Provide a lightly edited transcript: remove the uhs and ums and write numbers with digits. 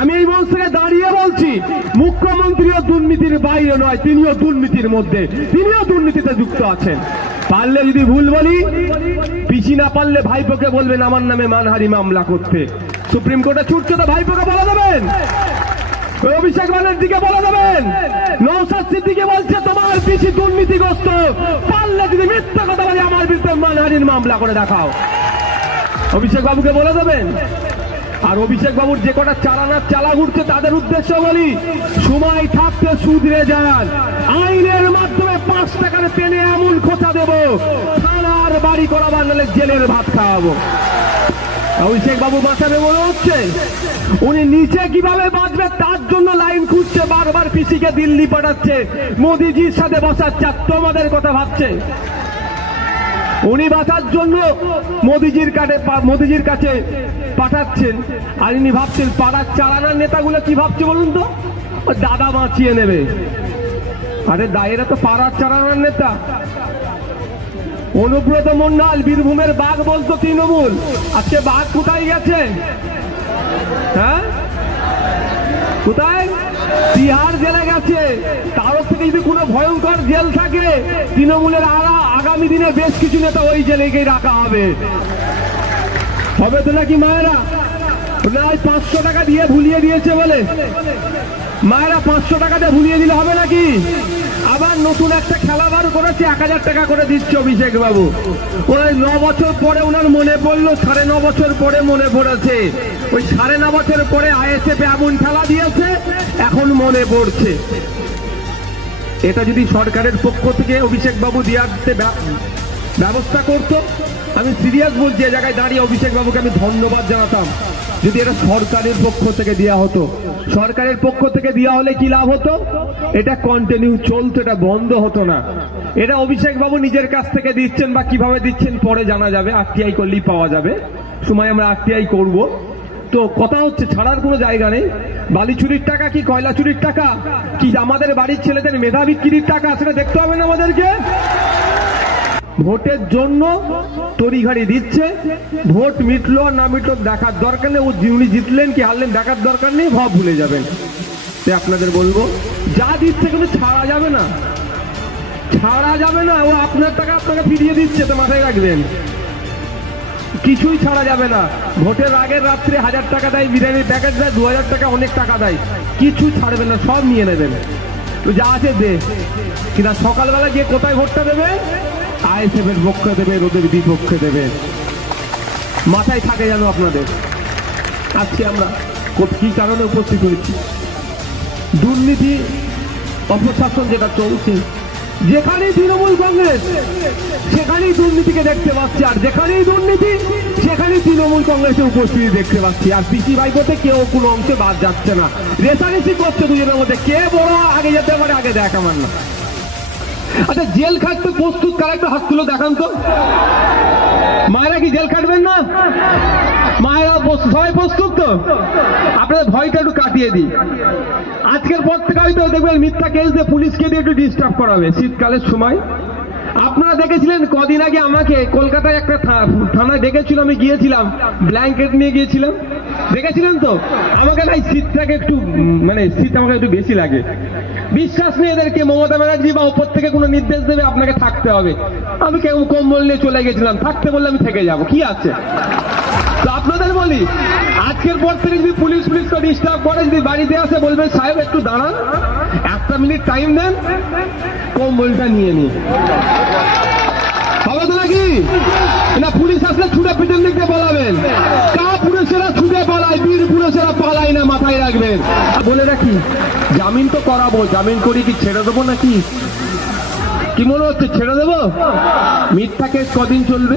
আমি এই মঞ্চ থেকে দাঁড়িয়ে বলছি, মুখ্যমন্ত্রীও দুর্নীতির বাইরে নয়, তিনিও দুর্নীতির মধ্যে, তিনিও দুর্নীতিতে যুক্ত আছেন। পারলে যদি ভুল বলি, পিসি না পারলে ভাইপোকে বলবেন আমার নামে মানহানি মামলা করতে। সুপ্রিম কোর্টে ছুটছে তো ভাইপোকে বলে দেবেন, অভিষেক ব্যানার্জিকে বলে দেবেন, নওশাদ সিদ্দিকী বলছে তোমার পিসি দুর্নীতিগ্রস্ত, পারলে যদি মিথ্যা কথা বলে আমার বিরুদ্ধে মানহানির মামলা করে দেখাও, অভিষেক বাবুকে বলে দেবেন। আর অভিষেক বাবুর যে কটা চালানার চালা ঘুরছে তাদের উদ্দেশ্য বলি, সময় থাকতে শুধরে যান, আইনের মাধ্যমে 5 টাকার টেনে এমন খোঁচা দেব, থানার বাড়ি করাবার নাহলে জেলের ভাত খাওয়াবো। অভিষেক বাবু বাঁচাবে মনে হচ্ছে, উনি নিচে কিভাবে বাঁচবে তার জন্য লাইন খুঁজছে, বারবার পিসিকে দিল্লি পাঠাচ্ছে, মোদিজির সাথে বসাচ্ছে, আর তোমাদের কথা ভাবছে। উনি বাঁচার জন্য মোদিজির কাছে পাঠাচ্ছেন, আর ইনি ভাবছেন পাড়ার চালানার নেতাগুলো কি ভাবছে বলুন তো, দাদা বাঁচিয়ে নেবে। আরে দায়েরা তো পাড়ার চালানার নেতা। অনুব্রত মন্ডল বীরভূমের বাঘ বলতো তৃণমূল, আজকে বাঘ কোথায় গেছে? হ্যাঁ, কোথায়? তিহার জেলে গেছে। তারও থেকে যদি কোনো ভয়ঙ্কর জেল থাকে, তৃণমূলের আগামী দিনে বেশ কিছু নেতা ওই জেলেকেই রাখা হবে। হবে তো নাকি মায়েরা? 500 টাকা দিয়ে ভুলিয়ে দিয়েছে বলে, মায়েরা 500 টাকা দিয়ে ভুলিয়ে দিলে হবে নাকি? আবার নতুন একটা খেলা বার করেছে, 1000 টাকা করে দিচ্ছে অভিষেক বাবু। ওই 9 বছর পরে ওনার মনে পড়লো, 9.5 বছর পরে মনে পড়েছে। ওই 9.5 বছর পরে আইএসএফ এমন খেলা দিয়েছে, এখন মনে পড়ছে। এটা যদি সরকারের পক্ষ থেকে অভিষেক বাবু দিতে ব্যবস্থা করতো, আমি সিরিয়াস বলছি, এ জায়গায় দাঁড়িয়ে অভিষেক বাবুকে আমি ধন্যবাদ জানাতাম। যদি এটা সরকারের পক্ষ থেকে দেওয়া হতো, সরকারের পক্ষ থেকে দেওয়া হলে কি লাভ হতো? এটা কন্টিনিউ চলতো, এটা বন্ধ হতো না। এটা অভিষেক বাবু নিজের কাছ থেকে দিচ্ছেন, বা কিভাবে দিচ্ছেন পরে জানা যাবে, আরটিআই করলেই পাওয়া যাবে। সময় আমরা আরটিআই করব। তো কথা হচ্ছে, ছাড়ার কোনো জায়গা নেই। বালি চুরির টাকা কি কয়লা চুরির টাকা কি আমাদের বাড়ির ছেলেদের মেধা বিক্রির টাকা, সেটা দেখতে হবে না আমাদেরকে। ভোটের জন্য তড়িঘড়ি দিচ্ছে, ভোট মিটলো আর না মিটলো দেখার দরকার নেই, উনি জিতলেন কি হারলেন দেখার দরকার নেই, ভাব ভুলে যাবেন। আপনাদের বলবো, যা দিচ্ছে কিন্তু ছাড়া যাবে না, ছাড়া যাবে না। ও আপনার টাকা আপনাকে ফিরিয়ে দিচ্ছে, তো মাথায় রাখবেন, কিছুই ছাড়া যাবে না। ভোটের আগের রাত্রে 1000 টাকা দেয়, বিরিয়ানির প্যাকেট দেয়, 2000 টাকা অনেক টাকা দেয়, কিছু ছাড়বে না, সব নিয়ে নেবেন। তো যা আছে দে, কিনা সকালবেলা গিয়ে কোথায় ভোটটা দেবে? আইএসএফ এর পক্ষে দেবে, ওদের বিপক্ষে দেবে, মাথায় থাকে যেন আপনাদের। আজকে আমরা কি কারণে উপস্থিত হয়েছি? দুর্নীতি অপশাসন যেটা চলছে, যেখানেই তৃণমূল কংগ্রেস সেখানেই দুর্নীতিকে দেখতে পাচ্ছি, আর যেখানেই দুর্নীতি সেখানেই তৃণমূল কংগ্রেসের উপস্থিতি দেখতে পাচ্ছি। আর পিসি ভাইপোতে কেউ কোনো অংশে বাদ যাচ্ছে না, রেসারেসি করছে দুজনের মধ্যে, কে বড় আগে যেতে পারে আগে দেখ আমার না। আচ্ছা, জেল খাটতে প্রস্তুত কারা? একটু হাত তুলে দেখান তো। মায়েরা কি জেল খাটবেন না? মায়েরা সবাই প্রস্তুত তো? আপনাদের ভয়টা একটু কাটিয়ে দিই। আজকের পর থেকে হয়তো দেখবেন মিথ্যা কেস দিয়ে পুলিশকে দিয়ে একটু ডিস্টার্ব করাবে শীতকালের সময়। আপনারা দেখেছিলেন কদিন আগে আমাকে কলকাতায় একটা থানায় ডেকেছিল, আমি গিয়েছিলাম, ব্ল্যাঙ্কেট নিয়ে গিয়েছিলাম, দেখেছিলেন তো? আমাকে না শীতটাকে একটু শীত আমাকে একটু বেশি লাগে। বিশ্বাস নেই এদেরকে, মমতা ব্যানার্জি বা উপর থেকে কোনো নির্দেশ দেবে আপনাকে থাকতে হবে। আমি কেউ কম্বল নিয়ে চলে গেছিলাম, থাকতে বললে আমি থেকে যাব, কি আছে? তো আপনাদের বলি, আজকের পর থেকে যদি পুলিশকে ডিস্টার্ব করে, যদি বাড়িতে আসে বলবেন সাহেব একটু দাঁড়ান, 1 মিনিট টাইম দেন, কম্বলটা নিয়ে নিন। হবে তো নাকি না? পুলিশ আসলে ছুটে পিছন দিকে বলাবেন, কা পুরুষেরা ছুটে পালায়, বীর পুরুষেরা পালায় না, মাথায় রাখবেন। বলে রাখি, জামিন তো করাবো, জামিন করি কি ছেড়ে দেবো নাকি? কি মনে হচ্ছে ছেড়ে দেবো? মিথ্যা কেস কদিন চলবে?